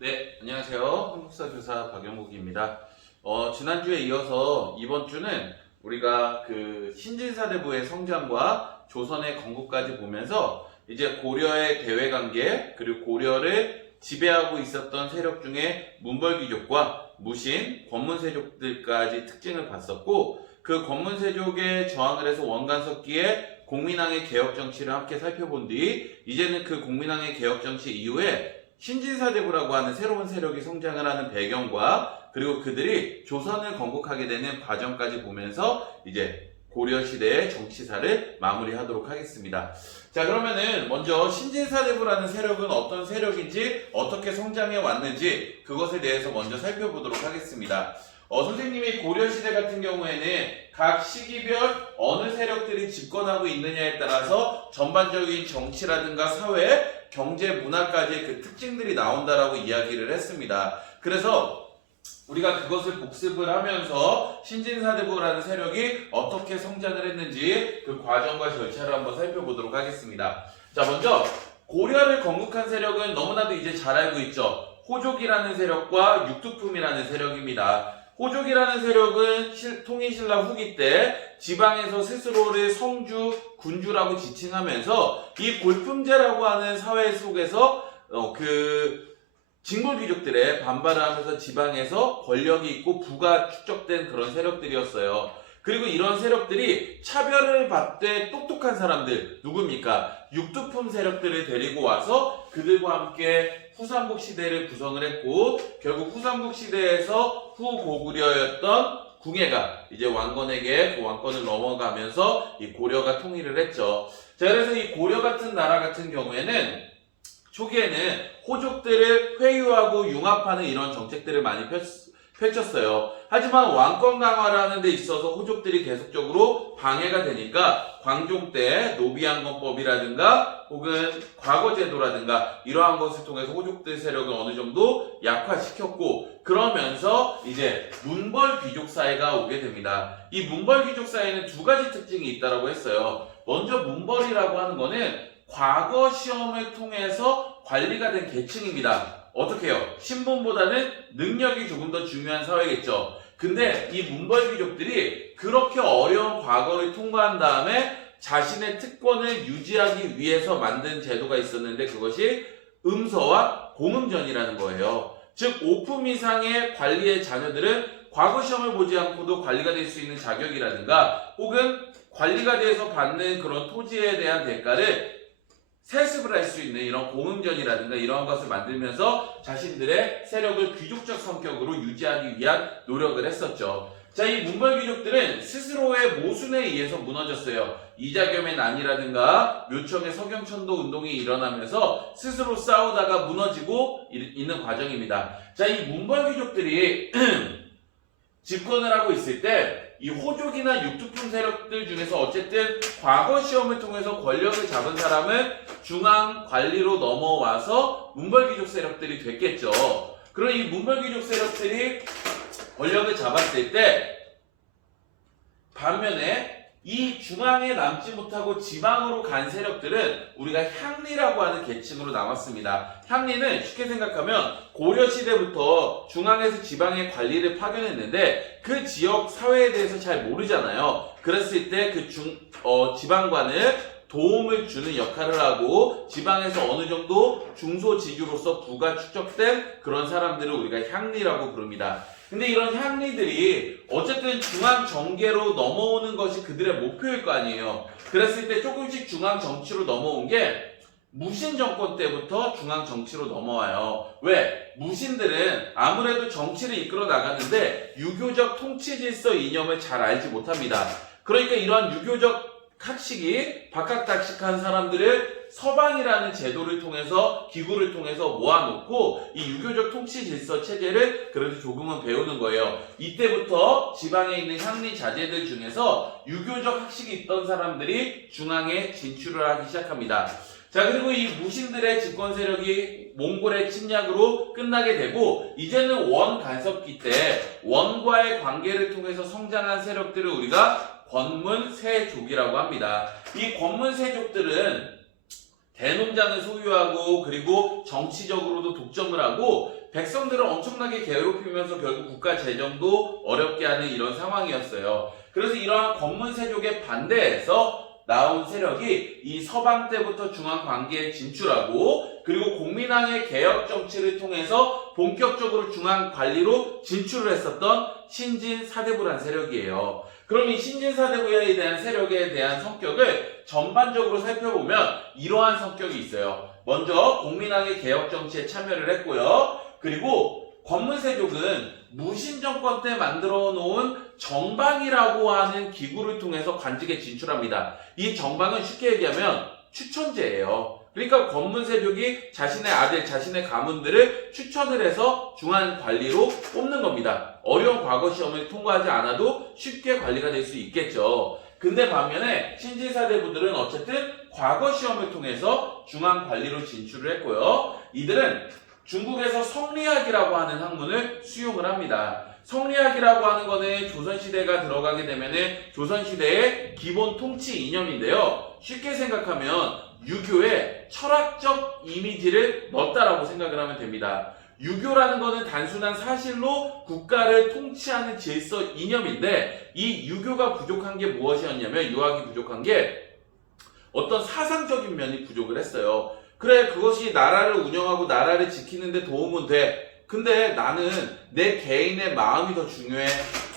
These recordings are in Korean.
네, 안녕하세요. 한국사 교사 박영국입니다. 지난주에 이어서 이번 주는 우리가 그 신진사대부의 성장과 조선의 건국까지 보면서 이제 고려의 대외관계 그리고 고려를 지배하고 있었던 세력 중에 문벌귀족과 무신, 권문세족들까지 특징을 봤었고 그 권문세족에 저항을 해서 원간석기에 공민왕의 개혁정치를 함께 살펴본 뒤 이제는 그 공민왕의 개혁정치 이후에 신진사대부라고 하는 새로운 세력이 성장을 하는 배경과 그리고 그들이 조선을 건국하게 되는 과정까지 보면서 이제 고려시대의 정치사를 마무리하도록 하겠습니다. 자, 그러면은 먼저 신진사대부라는 세력은 어떤 세력인지 어떻게 성장해 왔는지 그것에 대해서 먼저 살펴보도록 하겠습니다. 선생님이 고려시대 같은 경우에는 각 시기별 어느 세력들이 집권하고 있느냐에 따라서 전반적인 정치라든가 사회, 경제, 문화까지의 그 특징들이 나온다라고 이야기를 했습니다. 그래서 우리가 그것을 복습을 하면서 신진사대부라는 세력이 어떻게 성장을 했는지 그 과정과 절차를 한번 살펴보도록 하겠습니다. 자, 먼저 고려를 건국한 세력은 너무나도 이제 잘 알고 있죠. 호족이라는 세력과 육두품이라는 세력입니다. 호족이라는 세력은 통일신라 후기 때 지방에서 스스로를 성주, 군주라고 지칭하면서 이 골품제라고 하는 사회 속에서 징벌귀족들의 반발을 하면서 지방에서 권력이 있고 부가 축적된 그런 세력들이었어요. 그리고 이런 세력들이 차별을 받되 똑똑한 사람들 누굽니까? 육두품 세력들을 데리고 와서 그들과 함께 후삼국 시대를 구성을 했고 결국 후삼국 시대에서 후고구려였던 궁예가 이제 왕건에게 그 왕권을 넘어가면서 이 고려가 통일을 했죠. 자, 그래서 이 고려 같은 나라 같은 경우에는 초기에는 호족들을 회유하고 융합하는 이런 정책들을 많이 펼쳤어요. 하지만 왕권 강화를 하는 데 있어서 호족들이 계속적으로 방해가 되니까 광종 때 노비양건법이라든가 혹은 과거제도라든가 이러한 것을 통해서 호족들 세력을 어느 정도 약화시켰고 그러면서 이제 문벌귀족 사회가 오게 됩니다. 이 문벌귀족 사회는 두 가지 특징이 있다고 했어요. 먼저 문벌이라고 하는 거는 과거 시험을 통해서 관리가 된 계층입니다. 어떻게 해요? 신분보다는 능력이 조금 더 중요한 사회겠죠. 근데 이 문벌귀족들이 그렇게 어려운 과거를 통과한 다음에 자신의 특권을 유지하기 위해서 만든 제도가 있었는데 그것이 음서와 공음전이라는 거예요. 즉 5품 이상의 관리의 자녀들은 과거 시험을 보지 않고도 관리가 될 수 있는 자격이라든가 혹은 관리가 돼서 받는 그런 토지에 대한 대가를 세습을 할 수 있는 이런 공음전이라든가 이러한 것을 만들면서 자신들의 세력을 귀족적 성격으로 유지하기 위한 노력을 했었죠. 자, 이 문벌귀족들은 스스로의 모순에 의해서 무너졌어요. 이자겸의 난이라든가 묘청의 서경천도 운동이 일어나면서 스스로 싸우다가 무너지고 있는 과정입니다. 자, 이 문벌귀족들이 집권을 하고 있을 때 이 호족이나 육두품 세력들 중에서 어쨌든 과거 시험을 통해서 권력을 잡은 사람은 중앙 관리로 넘어와서 문벌귀족 세력들이 됐겠죠. 그럼 이 문벌귀족 세력들이 권력을 잡았을 때 반면에 이 중앙에 남지 못하고 지방으로 간 세력들은 우리가 향리라고 하는 계층으로 남았습니다. 향리는 쉽게 생각하면 고려시대부터 중앙에서 지방의 관리를 파견했는데 그 지역 사회에 대해서 잘 모르잖아요. 그랬을 때 그 지방관을 도움을 주는 역할을 하고 지방에서 어느 정도 중소지주로서 부가 축적된 그런 사람들을 우리가 향리라고 부릅니다. 근데 이런 향리들이 어쨌든 중앙 정계로 넘어오는 것이 그들의 목표일 거 아니에요. 그랬을 때 조금씩 중앙 정치로 넘어온 게 무신 정권 때부터 중앙 정치로 넘어와요. 왜? 무신들은 아무래도 정치를 이끌어 나가는데 유교적 통치 질서 이념을 잘 알지 못합니다. 그러니까 이러한 유교적 학식이 박학다식한 사람들을 서방이라는 제도를 통해서 기구를 통해서 모아놓고 이 유교적 통치 질서 체제를 그래도 조금은 배우는 거예요. 이때부터 지방에 있는 향리 자제들 중에서 유교적 학식이 있던 사람들이 중앙에 진출을 하기 시작합니다. 자, 그리고 이 무신들의 집권 세력이 몽골의 침략으로 끝나게 되고 이제는 원 간섭기 때 원과의 관계를 통해서 성장한 세력들을 우리가 권문세족이라고 합니다. 이 권문세족들은 대농장을 소유하고 그리고 정치적으로도 독점을 하고 백성들을 엄청나게 괴롭히면서 결국 국가 재정도 어렵게 하는 이런 상황이었어요. 그래서 이러한 권문세족에 반대해서 나온 세력이 이 서방 때부터 중앙 관계에 진출하고 그리고 공민왕의 개혁 정치를 통해서 본격적으로 중앙 관리로 진출을 했었던 신진사대부란 세력이에요. 그럼 이 신진사대부에 대한 세력에 대한 성격을 전반적으로 살펴보면 이러한 성격이 있어요. 먼저 공민왕의 개혁 정치에 참여를 했고요. 그리고 권문세족은 무신정권 때 만들어 놓은 정방이라고 하는 기구를 통해서 관직에 진출합니다. 이 정방은 쉽게 얘기하면 추천제예요. 그러니까 권문세족이 자신의 아들, 자신의 가문들을 추천을 해서 중앙 관리로 뽑는 겁니다. 어려운 과거 시험을 통과하지 않아도 쉽게 관리가 될 수 있겠죠. 근데 반면에 신진사대부들은 어쨌든 과거 시험을 통해서 중앙 관리로 진출을 했고요. 이들은 중국에서 성리학이라고 하는 학문을 수용을 합니다. 성리학이라고 하는 거는 조선시대가 들어가게 되면은 조선시대의 기본 통치 이념인데요. 쉽게 생각하면 유교의 철학적 이미지를 넣었다라고 생각을 하면 됩니다. 유교라는 거는 단순한 사실로 국가를 통치하는 질서 이념인데 이 유교가 부족한 게 무엇이었냐면 유학이 부족한 게 어떤 사상적인 면이 부족을 했어요. 그래 그것이 나라를 운영하고 나라를 지키는데 도움은 돼. 근데 나는 내 개인의 마음이 더 중요해.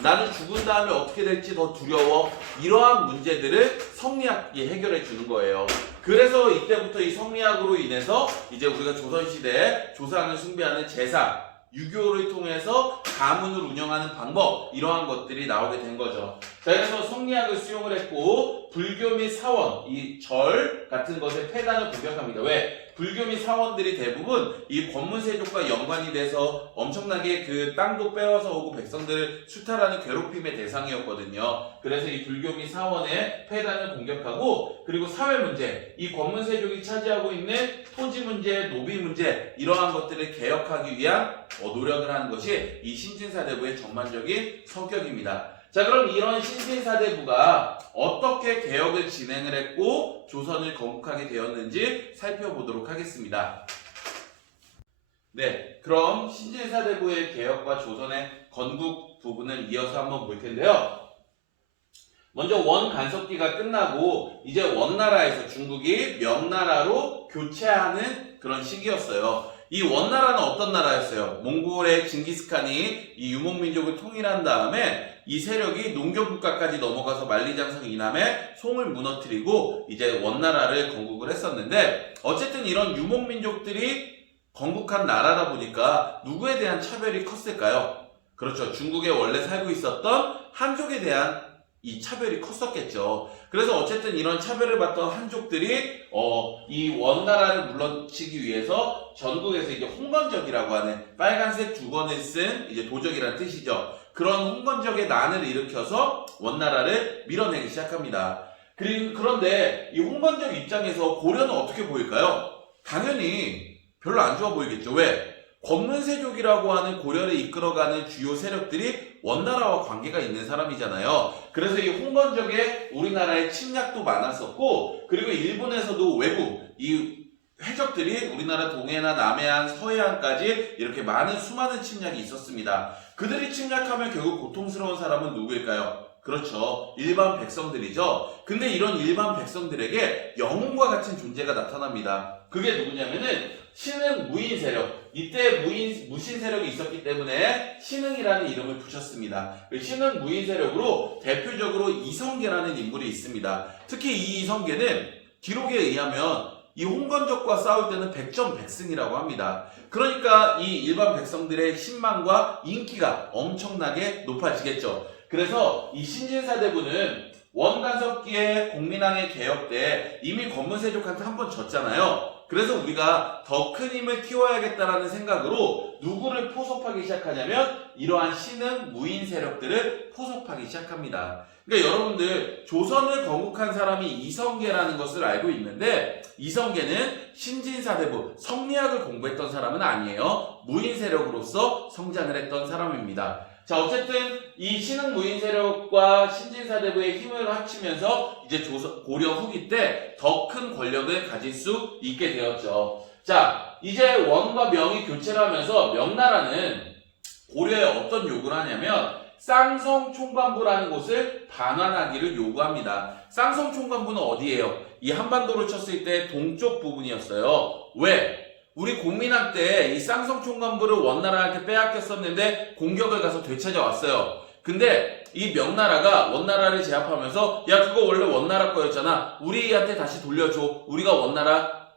나는 죽은 다음에 어떻게 될지 더 두려워. 이러한 문제들을 성리학이 해결해 주는 거예요. 그래서 이때부터 이 성리학으로 인해서 이제 우리가 조선시대에 조상을 숭배하는 제사, 유교를 통해서 가문을 운영하는 방법 이러한 것들이 나오게 된 거죠. 자, 그래서 성리학을 수용을 했고 불교 및 사원, 이 절 같은 것의 폐단을 공격합니다. 왜? 불교 및 사원들이 대부분 이 권문세족과 연관이 돼서 엄청나게 그 땅도 빼앗아 오고 백성들을 수탈하는 괴롭힘의 대상이었거든요. 그래서 이 불교 및 사원의 폐단을 공격하고 그리고 사회 문제, 이 권문세족이 차지하고 있는 토지 문제, 노비 문제 이러한 것들을 개혁하기 위한 노력을 하는 것이 이 신진사대부의 전반적인 성격입니다. 자, 그럼 이런 신진사대부가 어떻게 개혁을 진행을 했고 조선을 건국하게 되었는지 살펴보도록 하겠습니다. 네, 그럼 신진사대부의 개혁과 조선의 건국 부분을 이어서 한번 볼 텐데요. 먼저 원간섭기가 끝나고 이제 원나라에서 중국이 명나라로 교체하는 그런 시기였어요. 이 원나라는 어떤 나라였어요? 몽골의 징기스칸이 이 유목민족을 통일한 다음에 이 세력이 농경국가까지 넘어가서 만리장성 이남에 송을 무너뜨리고 이제 원나라를 건국을 했었는데 어쨌든 이런 유목민족들이 건국한 나라다 보니까 누구에 대한 차별이 컸을까요? 그렇죠. 중국에 원래 살고 있었던 한족에 대한 이 차별이 컸었겠죠. 그래서 어쨌든 이런 차별을 받던 한족들이 이 원나라를 물러치기 위해서 전국에서 이제 홍건적이라고 하는 빨간색 주권을 쓴 이제 도적이라는 뜻이죠. 그런 홍건적의 난을 일으켜서 원나라를 밀어내기 시작합니다. 그런데 이 홍건적 입장에서 고려는 어떻게 보일까요? 당연히 별로 안 좋아 보이겠죠. 왜? 권문세족이라고 하는 고려를 이끌어가는 주요 세력들이 원나라와 관계가 있는 사람이잖아요. 그래서 이 홍건적의 우리나라에 침략도 많았었고 그리고 일본에서도 외국 이 해적들이 우리나라 동해안, 남해안, 서해안까지 이렇게 수많은 침략이 있었습니다. 그들이 침략하면 결국 고통스러운 사람은 누구일까요? 그렇죠. 일반 백성들이죠. 근데 이런 일반 백성들에게 영웅과 같은 존재가 나타납니다. 그게 누구냐면은 신흥 무인 세력. 이때 무신 세력이 있었기 때문에 신흥이라는 이름을 붙였습니다. 신흥 무인 세력으로 대표적으로 이성계라는 인물이 있습니다. 특히 이 이성계는 기록에 의하면 이 홍건적과 싸울 때는 백전백승이라고 합니다. 그러니까 이 일반 백성들의 신망과 인기가 엄청나게 높아지겠죠. 그래서 이 신진사대부는 원간섭기의 공민왕의 개혁 때 이미 권문세족한테 한 번 졌잖아요. 그래서 우리가 더 큰 힘을 키워야겠다라는 생각으로 누구를 포섭하기 시작하냐면 이러한 신흥 무인 세력들을 포섭하기 시작합니다. 그러니까 여러분들 조선을 건국한 사람이 이성계라는 것을 알고 있는데 이성계는 신진사대부 성리학을 공부했던 사람은 아니에요. 무인 세력으로서 성장을 했던 사람입니다. 자, 어쨌든 이 신흥무인 세력과 신진사대부의 힘을 합치면서 이제 고려 후기 때 더 큰 권력을 가질 수 있게 되었죠. 자, 이제 원과 명이 교체를 하면서 명나라는 고려에 어떤 요구를 하냐면 쌍성 총관부라는 곳을 반환하기를 요구합니다. 쌍성 총관부는 어디예요? 이 한반도를 쳤을 때 동쪽 부분이었어요. 왜? 우리 공민학 때 이 쌍성 총관부를 원나라한테 빼앗겼었는데 공격을 가서 되찾아왔어요. 근데 이 명나라가 원나라를 제압하면서 야, 그거 원래 원나라 거였잖아. 우리한테 다시 돌려줘. 우리가 원나라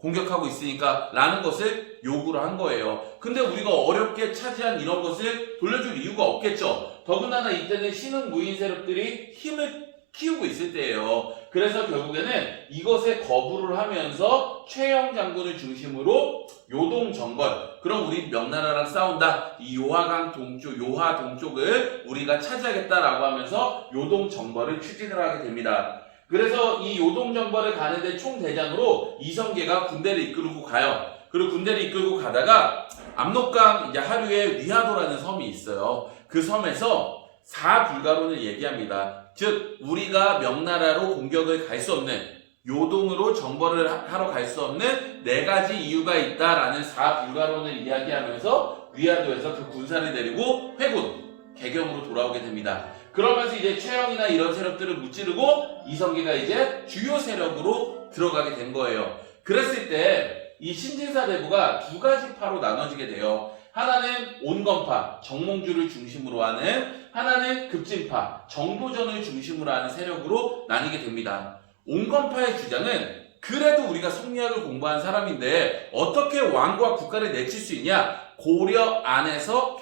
공격하고 있으니까 라는 것을 요구를 한 거예요. 근데 우리가 어렵게 차지한 이런 것을 돌려줄 이유가 없겠죠. 더군다나 이때는 신흥무인 세력들이 힘을 키우고 있을 때예요. 그래서 결국에는 이것에 거부를 하면서 최영 장군을 중심으로 요동정벌, 그럼 우리 명나라랑 싸운다. 이 요하강 동쪽, 요하 동쪽을 우리가 차지하겠다라고 하면서 요동정벌을 추진을 하게 됩니다. 그래서 이 요동정벌을 가는데 총대장으로 이성계가 군대를 이끌고 가요. 그리고 군대를 이끌고 가다가 압록강 이제 하류에 위하도라는 섬이 있어요. 그 섬에서 사불가론을 얘기합니다. 즉 우리가 명나라로 공격을 갈 수 없는, 요동으로 정벌을 하러 갈 수 없는 네 가지 이유가 있다라는 사불가론을 이야기하면서 위하도에서 그 군사를 데리고 회군, 개경으로 돌아오게 됩니다. 그러면서 이제 최영이나 이런 세력들을 무찌르고 이성계가 이제 주요 세력으로 들어가게 된 거예요. 그랬을 때 이 신진사대부가 두 가지 파로 나눠지게 돼요. 하나는 온건파, 정몽주를 중심으로 하는, 하나는 급진파, 정도전을 중심으로 하는 세력으로 나뉘게 됩니다. 온건파의 주장은 그래도 우리가 성리학을 공부한 사람인데 어떻게 왕과 국가를 내칠 수 있냐? 고려 안에서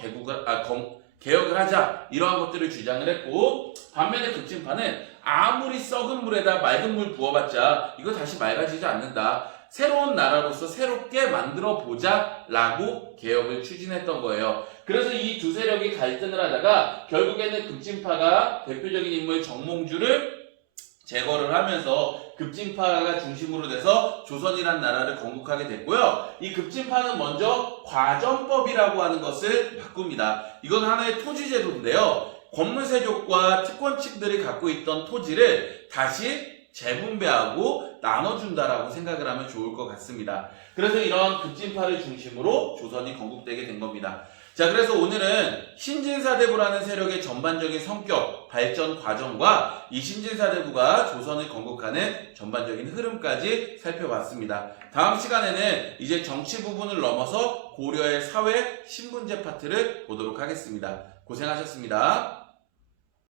개혁을 하자, 이러한 것들을 주장을 했고, 반면에 급진파는 아무리 썩은 물에다 맑은 물 부어봤자 이거 다시 맑아지지 않는다. 새로운 나라로서 새롭게 만들어 보자 라고 개혁을 추진했던 거예요. 그래서 이 두 세력이 갈등을 하다가 결국에는 급진파가 대표적인 인물 정몽주를 제거를 하면서 급진파가 중심으로 돼서 조선이라는 나라를 건국하게 됐고요. 이 급진파는 먼저 과전법이라고 하는 것을 바꿉니다. 이건 하나의 토지제도인데요. 권무세족과 특권층들이 갖고 있던 토지를 다시 재분배하고 나눠준다라고 생각을 하면 좋을 것 같습니다. 그래서 이런 급진파를 중심으로 조선이 건국되게 된 겁니다. 자, 그래서 오늘은 신진사대부라는 세력의 전반적인 성격, 발전 과정과 이 신진사대부가 조선을 건국하는 전반적인 흐름까지 살펴봤습니다. 다음 시간에는 이제 정치 부분을 넘어서 고려의 사회, 신분제 파트를 보도록 하겠습니다. 고생하셨습니다.